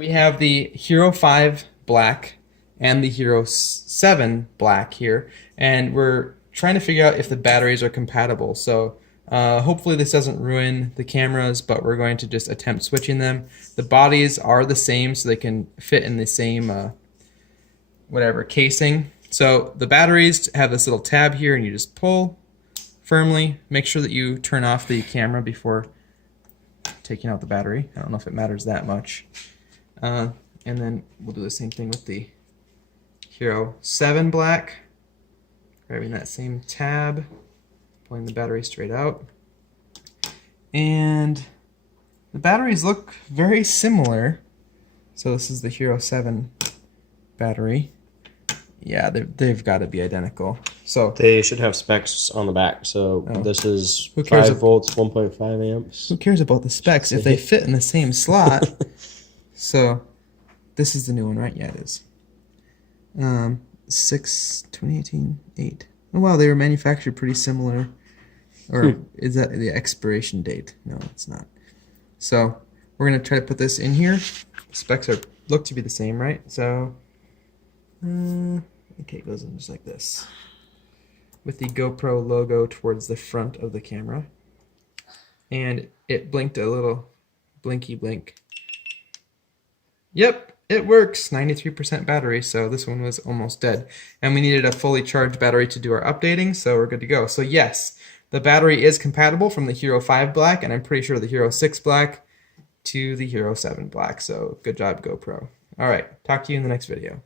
We have the Hero 5 Black and the Hero 7 Black here, and we're trying to figure out if the batteries are compatible. So hopefully this doesn't ruin the cameras, but we're going to just attempt switching them. The bodies are the same, so they can fit in the same whatever casing. So the batteries have this little tab here, and you just pull firmly. Make sure that you turn off the camera before taking out the battery. I don't know if it matters that much. And then we'll do the same thing with the Hero 7 Black. Grabbing that same tab, pulling the battery straight out. And the batteries look very similar. So this is the Hero 7 battery. Yeah, they've got to be identical. So they should have specs on the back. So this is 5 volts, 1.5 amps. Who cares about the specs if they fit in the same slot? So this is the new one, right? Yeah, it is. 2018, 8. Oh wow, they were manufactured pretty similar. Or is that the expiration date? No, it's not. So we're gonna try to put this in here. Specs look to be the same, right? So okay, it goes in just like this, with the GoPro logo towards the front of the camera, and it blinked a little blinky blink. Yep, it works. 93% battery, so this one was almost dead. And we needed a fully charged battery to do our updating, so we're good to go. So yes, the battery is compatible from the Hero 5 Black, and I'm pretty sure the Hero 6 Black to the Hero 7 Black. So good job, GoPro. All right, talk to you in the next video.